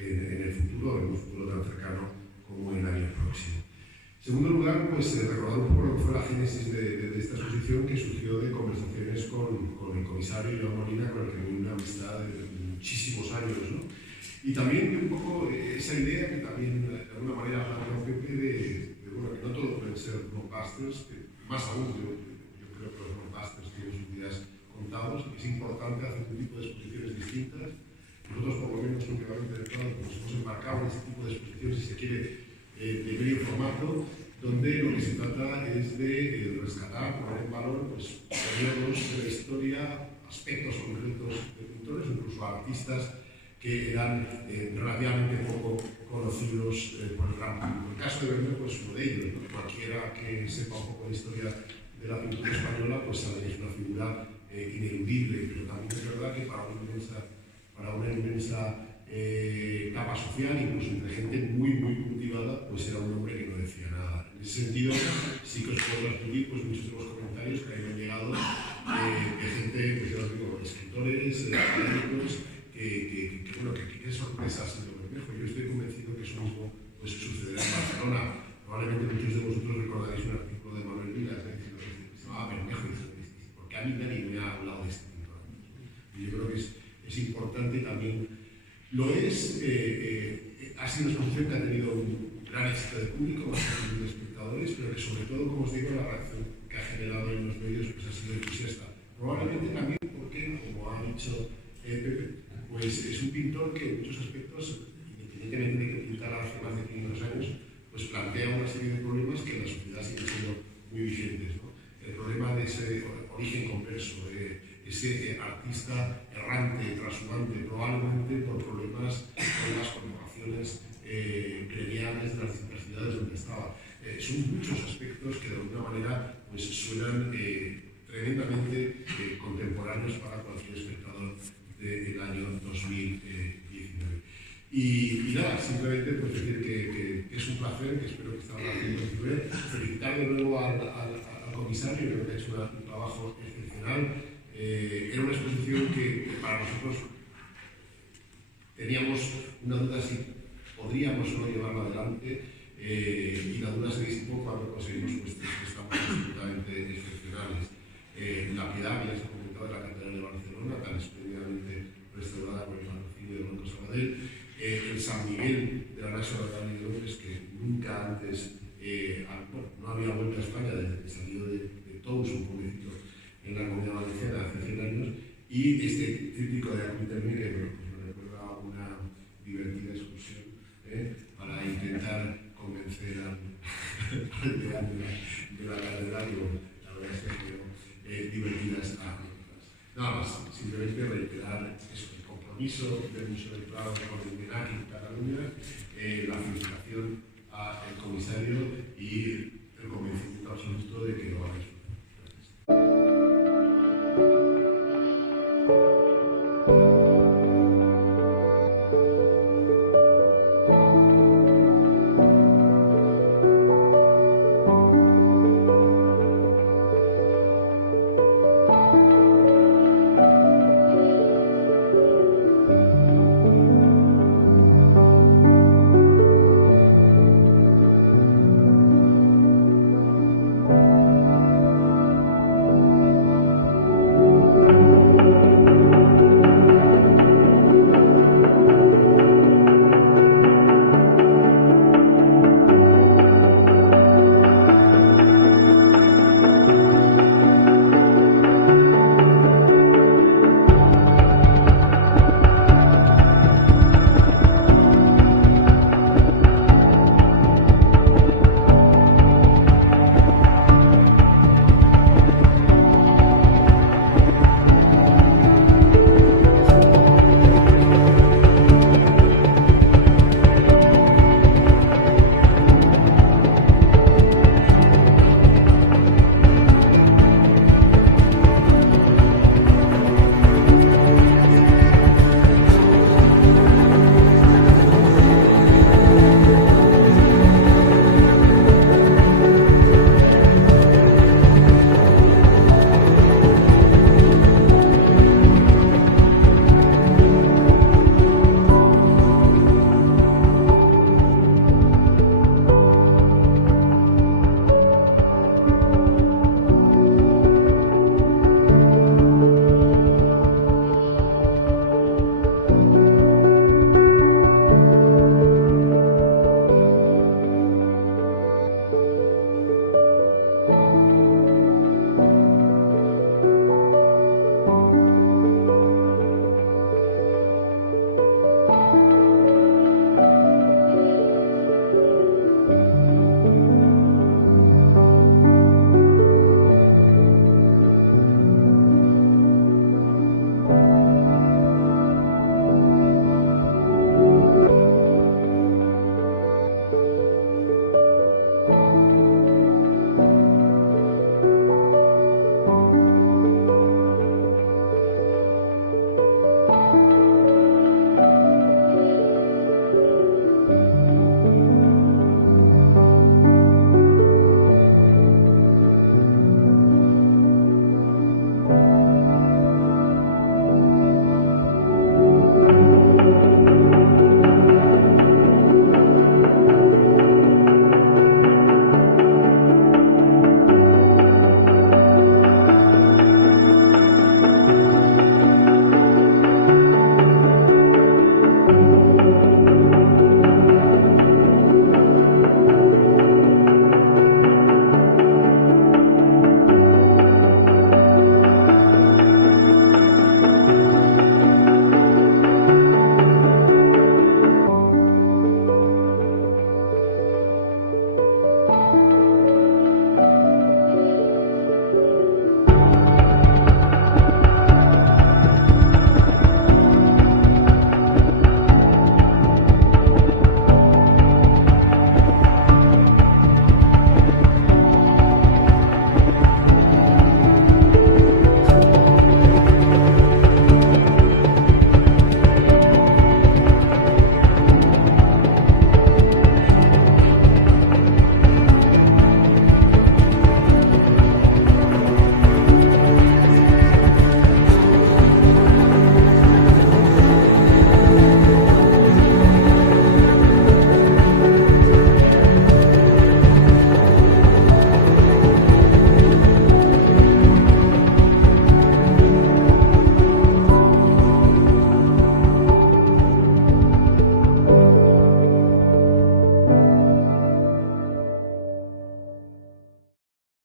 en el futuro, en un futuro tan cercano como el año próximo. En segundo lugar, pues recordar un poco lo que fue la génesis de esta exposición, que surgió de conversaciones con el comisario Joan Molina, con el que tuve una amistad de muchísimos años, ¿no? Y también de un poco esa idea que también de alguna manera planteó Pepe de bueno, que no todo pueden ser blockbusters, que más aún yo creo que los blockbusters tienen sus días contados, y es importante hacer un tipo de exposiciones distintas. Nosotros, por lo menos últimamente, nos hemos embarcado en este tipo de exposiciones, si se quiere, de medio formato, donde lo que se trata es de rescatar, poner en valor pues, periodos de la historia, aspectos concretos de pintores, incluso artistas que eran relativamente poco conocidos por el gran público. El caso de Bermejo es uno de ellos, ¿no? Cualquiera que sepa un poco la historia de la pintura española, pues sabe que es una figura ineludible, pero también es verdad que para una inmensa capa social, incluso entre gente muy cultivada, pues era un hombre que no decía nada. En ese sentido, sí que os puedo transmitir pues, muchos de los comentarios que me han llegado de gente, pues ya os digo, escritores, académicos, que qué sorpresa ha sido Bermejo. Yo estoy convencido que eso mismo pues, sucederá en Barcelona. Probablemente muchos de vosotros recordaréis un artículo de Manuel Vilas diciendo que se llamaba Bermejo, porque a mí nadie me ha hablado de este pintor. Y yo creo que es importante también. Lo es, ha sido una exposición que ha tenido un gran éxito de público, más de espectadores, pero que sobre todo, como os digo, la reacción que ha generado en los medios pues, ha sido entusiasta. Probablemente también porque, como ha dicho Pepe, pues es un pintor que en muchos aspectos, independientemente de que pintara hace más de 500 años, pues plantea una serie de problemas que en la sociedad siguen siendo muy vigentes, ¿no? El problema de ese origen converso, ese artista errante, trashumante, probablemente por problemas con las corporaciones gremiales de las diversidades donde estaba. Son muchos aspectos que de alguna manera pues, suenan tremendamente contemporáneos para cualquier espectador del año 2019. Y nada, simplemente pues decir que es un placer, que espero que esta relación continúe. Felicitar de nuevo al comisario, creo que ha hecho un trabajo excepcional. Era una exposición que para nosotros teníamos una duda si podríamos o no llevarla adelante, y la duda se disipó cuando conseguimos cuestiones que estamos absolutamente excepcionales. La Piedad, ya se ha comentado, de la Catedral de Barcelona, tan espléndidamente restaurada por el patrocinio del Banco Sabadell, el San Miguel de la National Gallery de Londres, que nunca antes no había vuelto a España desde que salió de Tous, un pueblecito en la Comunidad Valenciana hace 100 años, y este tríptico de Aquitaine que pues me recuerda a una divertida excursión para intentar convencer al deán de la catedral, la verdad es que divertidas anécdotas. Nada más, simplemente reiterar eso, el compromiso del Museo del Prado con el MENAC en Cataluña, la felicitación al comisario y